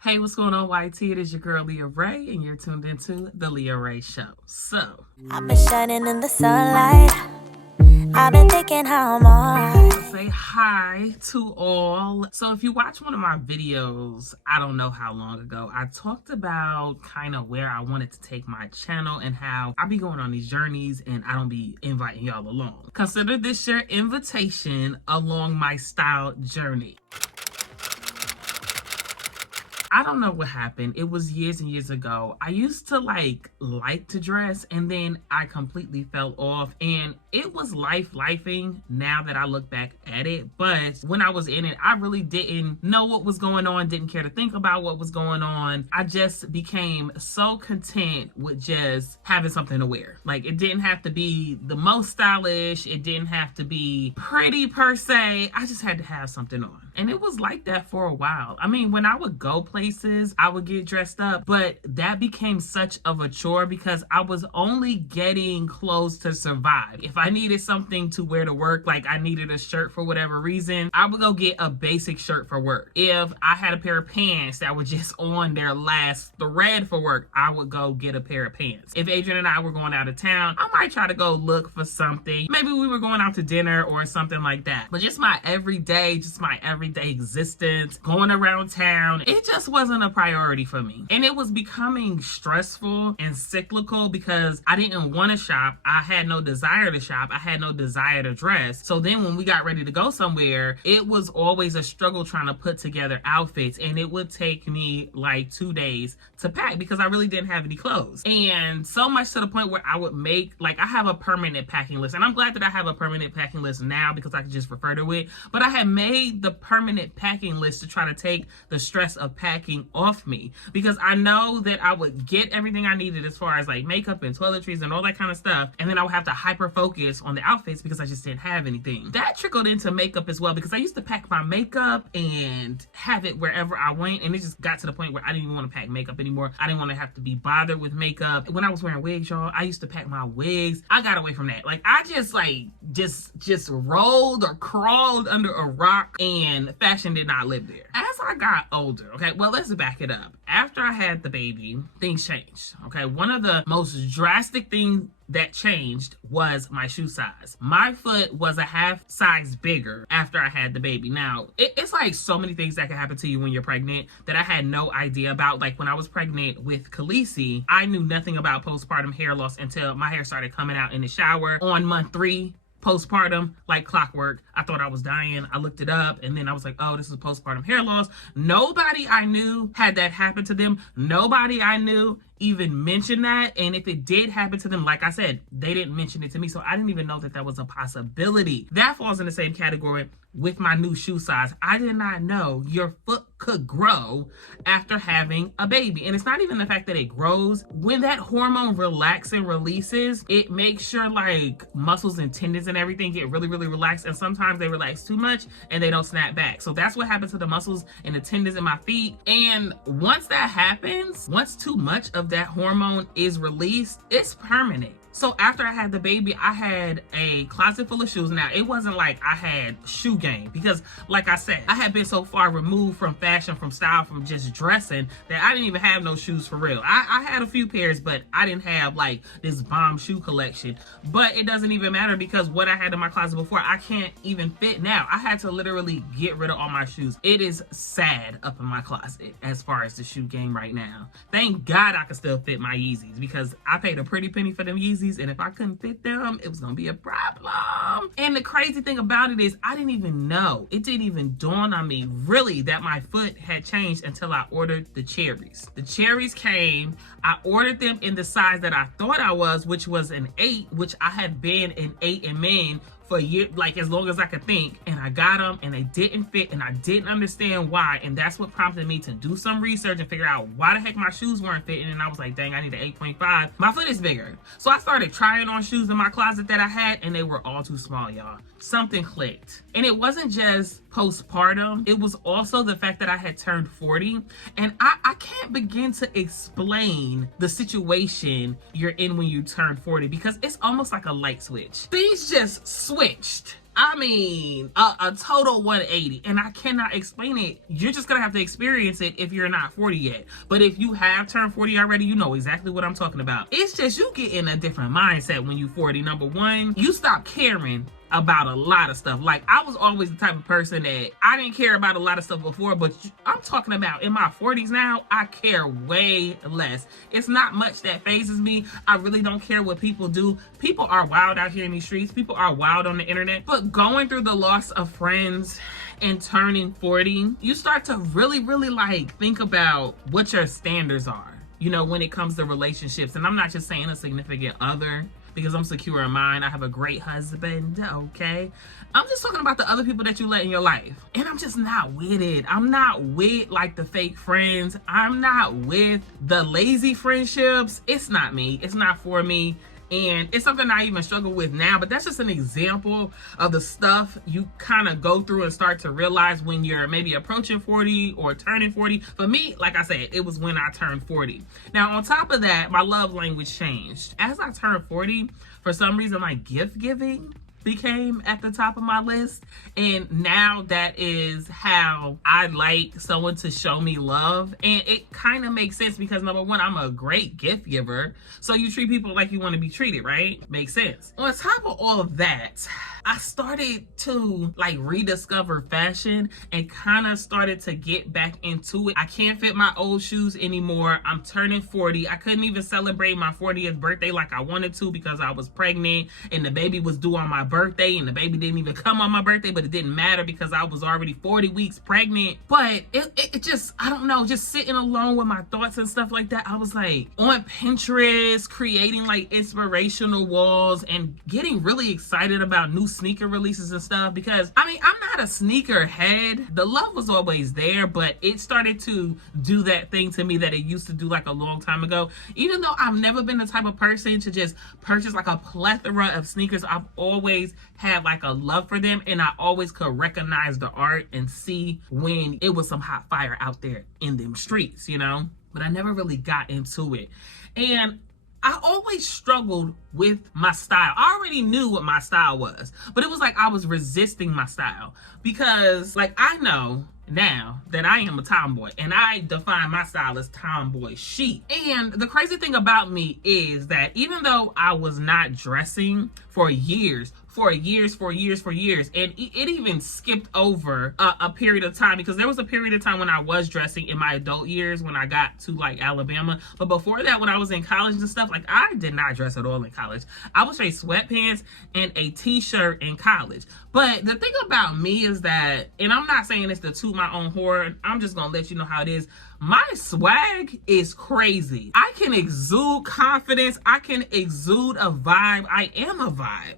Hey, what's going on, YT? It is your girl, TheLeaRae, and you're tuned into The LeaRae Show. So, I've been shining in the sunlight. I've been thinking how I'm alright. say hi to all. So, if you watch one of my videos, I don't know how long ago, I talked about kind of where I wanted to take my channel and how I be going on these journeys and I don't be inviting y'all along. Consider this your invitation along my style journey. I don't know what happened. It was years and years ago. I used to like to dress, and then I completely fell off, and it was lifing now that I look back at it. But when I was in it, I really didn't know what was going on, didn't care to think about what was going on. I just became so content with just having something to wear. Like, it didn't have to be the most stylish. It didn't have to be pretty per se. I just had to have something on. And it was like that for a while. I mean, when I would go places, I would get dressed up, but that became such of a chore because I was only getting clothes to survive. If I needed something to wear to work, like I needed a shirt for whatever reason, I would go get a basic shirt for work. If I had a pair of pants that were just on their last thread for work, I would go get a pair of pants. If Adrian and I were going out of town, I might try to go look for something. Maybe we were going out to dinner or something like that. But just my everyday existence, going around town, it just wasn't a priority for me. And it was becoming stressful and cyclical because I didn't want to shop. I had no desire to shop. I had no desire to dress. So then when we got ready to go somewhere, it was always a struggle trying to put together outfits. And it would take me like 2 days to pack because I really didn't have any clothes. And so much to the point where I would make, like, I have a permanent packing list. And I'm glad that I have a permanent packing list now because I can just refer to it. But I had made the permanent packing list to try to take the stress of packing off me, because I know that I would get everything I needed as far as like makeup and toiletries and all that kind of stuff, and then I would have to hyper focus on the outfits because I just didn't have anything. That trickled into makeup as well, because I used to pack my makeup and have it wherever I went, and it just got to the point where I didn't even want to pack makeup anymore. I didn't want to have to be bothered with makeup. When I was wearing wigs, y'all, I used to pack my wigs. I got away from that. Like, I just rolled or crawled under a rock, and fashion did not live there. As I got older, okay, well, let's back it up. After I had the baby, things changed, okay? One of the most drastic things that changed was my shoe size. My foot was a half size bigger after I had the baby. Now, it's like so many things that can happen to you when you're pregnant that I had no idea about. Like, when I was pregnant with Khaleesi, I knew nothing about postpartum hair loss until my hair started coming out in the shower on month 3. Postpartum, like clockwork. I thought I was dying. I looked it up, and then I was like, oh, this is postpartum hair loss. Nobody I knew had that happen to them. Nobody I knew even mentioned that. And if it did happen to them, like I said, they didn't mention it to me. So I didn't even know that that was a possibility. That falls in the same category with my new shoe size. I did not know your foot could grow after having a baby. And it's not even the fact that it grows. When that hormone relaxes and releases, it makes sure like muscles and tendons and everything get really, really relaxed. And sometimes they relax too much and they don't snap back. So that's what happens to the muscles and the tendons in my feet. And once that happens, once too much of that hormone is released, it's permanent. So after I had the baby, I had a closet full of shoes. Now, it wasn't like I had shoe game because, like I said, I had been so far removed from fashion, from style, from just dressing that I didn't even have no shoes for real. I had a few pairs, but I didn't have like this bomb shoe collection. But it doesn't even matter because what I had in my closet before, I can't even fit now. I had to literally get rid of all my shoes. It is sad up in my closet as far as the shoe game right now. Thank God I can still fit my Yeezys because I paid a pretty penny for them Yeezys. And if I couldn't fit them, it was gonna be a problem. And the crazy thing about it is I didn't even know. It didn't even dawn on me really that my foot had changed until I ordered the cherries. The cherries came. I ordered them in the size that I thought I was, which was an 8, which I had been an 8 in men for a year, like as long as I could think. And I got them and they didn't fit, and I didn't understand why. And that's what prompted me to do some research and figure out why the heck my shoes weren't fitting. And I was like, dang, I need an 8.5. My foot is bigger. So I started trying on shoes in my closet that I had, and they were all too small, y'all. Something clicked. And it wasn't just postpartum. It was also the fact that I had turned 40. And I can't begin to explain the situation you're in when you turn 40 because it's almost like a light switch. Things just switched. I mean, a total 180, and I cannot explain it. You're just gonna have to experience it if you're not 40 yet. But if you have turned 40 already, you know exactly what I'm talking about. It's just you get in a different mindset when you're 40. Number one, you stop caring about a lot of stuff. Like, I was always the type of person that I didn't care about a lot of stuff before, but I'm talking about in my 40s now, I care way less. It's not much that phases me. I really don't care what people do. People are wild out here in these streets. People are wild on the internet. But going through the loss of friends and turning 40, you start to really, really like think about what your standards are, you know, when it comes to relationships. And I'm not just saying a significant other, because I'm secure in mine. I have a great husband, okay? I'm just talking about the other people that you let in your life. And I'm just not with it. I'm not with like the fake friends. I'm not with the lazy friendships. It's not me. It's not for me. And it's something I even struggle with now, but that's just an example of the stuff you kind of go through and start to realize when you're maybe approaching 40 or turning 40. For me, like I said, it was when I turned 40. Now, on top of that, my love language changed. As I turned 40, for some reason, like gift giving became at the top of my list, and now that is how I like someone to show me love. And it kind of makes sense because number one, I'm a great gift giver, so you treat people like you want to be treated, right? Makes sense. On top of all of that, I started to like rediscover fashion and kind of started to get back into it. I can't fit my old shoes anymore. I'm turning 40. I couldn't even celebrate my 40th birthday like I wanted to because I was pregnant and the baby was due on my birthday, and the baby didn't even come on my birthday, but it didn't matter because I was already 40 weeks pregnant. But it just, I don't know, just sitting alone with my thoughts and stuff like that. I was like on Pinterest, creating like inspirational walls and getting really excited about new sneaker releases and stuff, because I mean, I'm not a sneaker head. The love was always there, but it started to do that thing to me that it used to do like a long time ago. Even though I've never been the type of person to just purchase like a plethora of sneakers, I've always had like a love for them, and I always could recognize the art and see when it was some hot fire out there in them streets, you know? But I never really got into it. And I always struggled with my style. I already knew what my style was, but it was like I was resisting my style because like I know now that I am a tomboy, and I define my style as tomboy chic. And the crazy thing about me is that even though I was not dressing for years, and it even skipped over a period of time, because there was a period of time when I was dressing in my adult years when I got to like Alabama. But before that, when I was in college and stuff, like I did not dress at all in college. I would say sweatpants and a t-shirt in college. But the thing about me is that, and I'm not saying this to toot my own horn, I'm just gonna let you know how it is. My swag is crazy. I can exude confidence. I can exude a vibe. I am a vibe.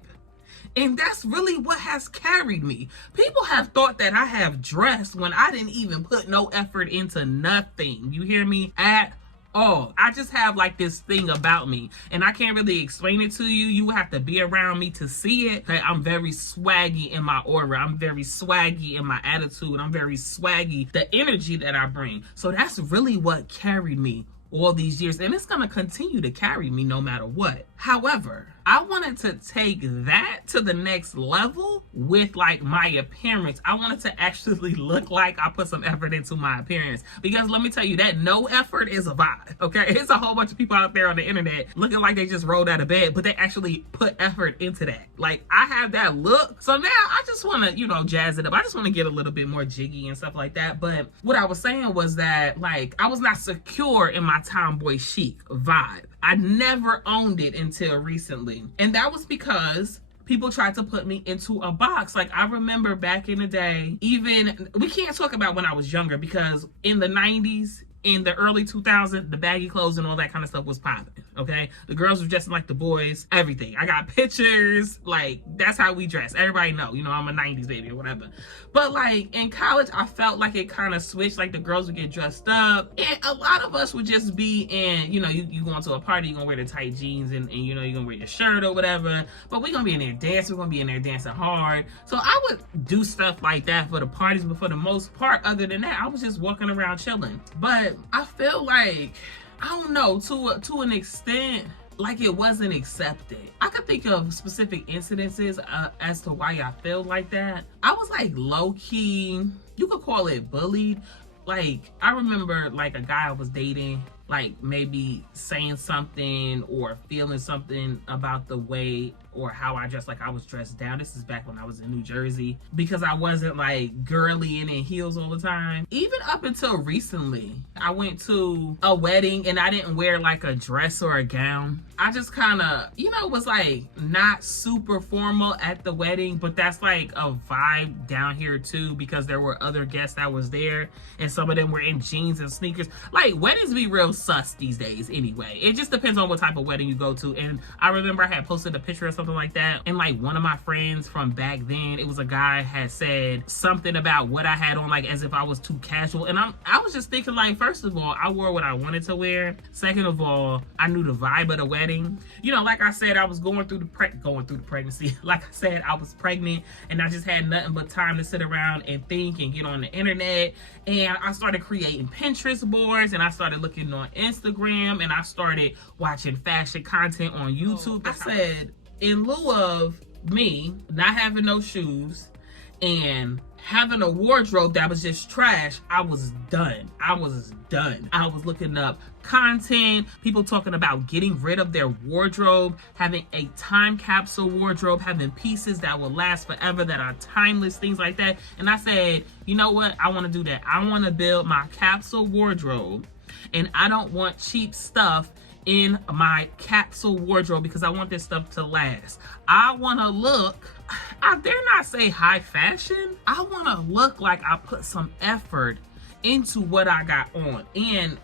And that's really what has carried me. People have thought that I have dressed when I didn't even put no effort into nothing. You hear me? At all. I just have like this thing about me, and I can't really explain it to you. You have to be around me to see it. Okay? I'm very swaggy in my aura. I'm very swaggy in my attitude. I'm very swaggy, the energy that I bring. So that's really what carried me all these years, and it's gonna continue to carry me no matter what. However, I wanted to take that to the next level with like my appearance. I wanted to actually look like I put some effort into my appearance, because let me tell you that no effort is a vibe, okay? It's a whole bunch of people out there on the internet looking like they just rolled out of bed, but they actually put effort into that. Like I have that look, so now I just want to, you know, jazz it up. I just want to get a little bit more jiggy and stuff like that. But what I was saying was that like I was not secure in my tomboy chic vibe. I never owned it until recently. And that was because people tried to put me into a box. Like I remember back in the day, even, we can't talk about when I was younger, because in the 90s, in the early 2000s, the baggy clothes and all that kind of stuff was popping, okay? The girls were dressing like the boys, everything. I got pictures, like, that's how we dress. Everybody know, you know, I'm a 90s baby or whatever. But, like, in college, I felt like it kind of switched. Like, the girls would get dressed up, and a lot of us would just be in, you know, you going to a party, you're going to wear the tight jeans, and you know, you're going to wear your shirt or whatever, but we're going to be in there dancing, we're going to be in there dancing hard. So I would do stuff like that for the parties, but for the most part, other than that, I was just walking around chilling. But I feel like, I don't know, to an extent, like it wasn't accepted. I could think of specific incidences as to why I feel like that. I was like low key, you could call it bullied. Like I remember like a guy I was dating, like maybe saying something or feeling something about the way or how I dressed, like I was dressed down. This is back when I was in New Jersey, because I wasn't like girly and in heels all the time. Even up until recently, I went to a wedding and I didn't wear like a dress or a gown. I just kind of, was like not super formal at the wedding, but that's like a vibe down here too, because there were other guests that was there and some of them were in jeans and sneakers. Like weddings be real sus these days anyway. It just depends on what type of wedding you go to. And I remember I had posted a picture of something like that, and like one of my friends from back then, it was a guy, had said something about what I had on, like as if I was too casual. And I was just thinking, like, first of all, I wore what I wanted to wear. Second of all, I knew the vibe of the wedding. Like I said, I was going through the pregnancy. Like I said, I was pregnant and I just had nothing but time to sit around and think and get on the internet. And I started creating Pinterest boards, and I started looking on Instagram, and I started watching fashion content on YouTube. I said, in lieu of me not having no shoes and having a wardrobe that was just trash, I was done. I was looking up content, people talking about getting rid of their wardrobe, having a time capsule wardrobe, having pieces that will last forever, that are timeless, things like that. And I said, you know what? I want to do that. I want to build my capsule wardrobe, and I don't want cheap stuff in my capsule wardrobe, because I want this stuff to last. I want to look, I dare not say high fashion. I want to look like I put some effort into what I got on. And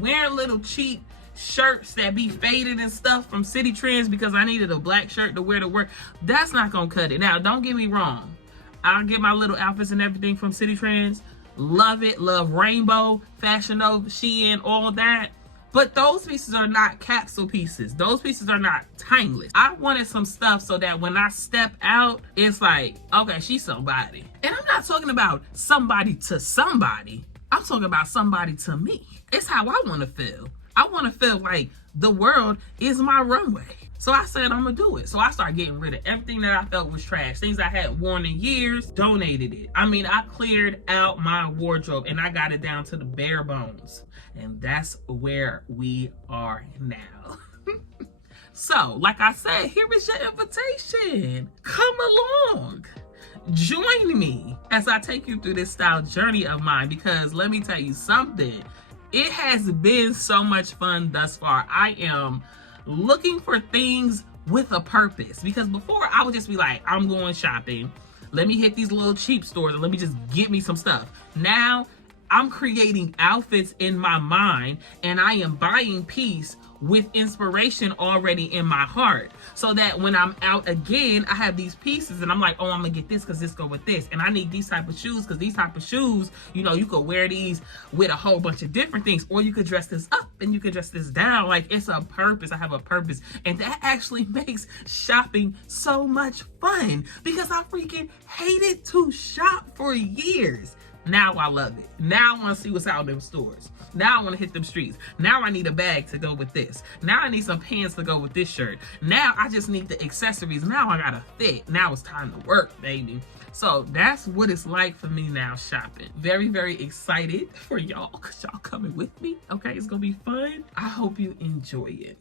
wearing little cheap shirts that be faded and stuff from City Trends because I needed a black shirt to wear to work, that's not gonna cut it. Now, don't get me wrong, I'll get my little outfits and everything from City Trends. Love it, love Rainbow, Fashion Nova, Shein, all that. But those pieces are not capsule pieces. Those pieces are not timeless. I wanted some stuff so that when I step out, it's like, okay, she's somebody. And I'm not talking about somebody to somebody. I'm talking about somebody to me. It's how I want to feel. I want to feel like the world is my runway. So I said, I'm going to do it. So I started getting rid of everything that I felt was trash. Things I hadn't worn in years, donated it. I mean, I cleared out my wardrobe and I got it down to the bare bones. And that's where we are now. So, like I said, here is your invitation. Come along. Join me as I take you through this style journey of mine, because let me tell you something. It has been so much fun thus far. I am looking for things with a purpose, because before I would just be like, I'm going shopping. Let me hit these little cheap stores and let me just get me some stuff. Now I'm creating outfits in my mind, and I am buying peace with inspiration already in my heart, so that when I'm out again, I have these pieces and I'm like, oh, I'm gonna get this because this go with this, and I need these type of shoes because these type of shoes, you could wear these with a whole bunch of different things, or you could dress this up and you could dress this down. Like, it's a purpose. I have a purpose, and that actually makes shopping so much fun, because I freaking hated to shop for years. Now I love it. Now I want to see what's out in them stores. Now I want to hit them streets. Now I need a bag to go with this. Now I need some pants to go with this shirt. Now I just need the accessories. Now I gotta fit. Now it's time to work, baby. So that's what it's like for me now shopping. Very, very excited for y'all, because y'all coming with me. Okay, it's gonna be fun. I hope you enjoy it.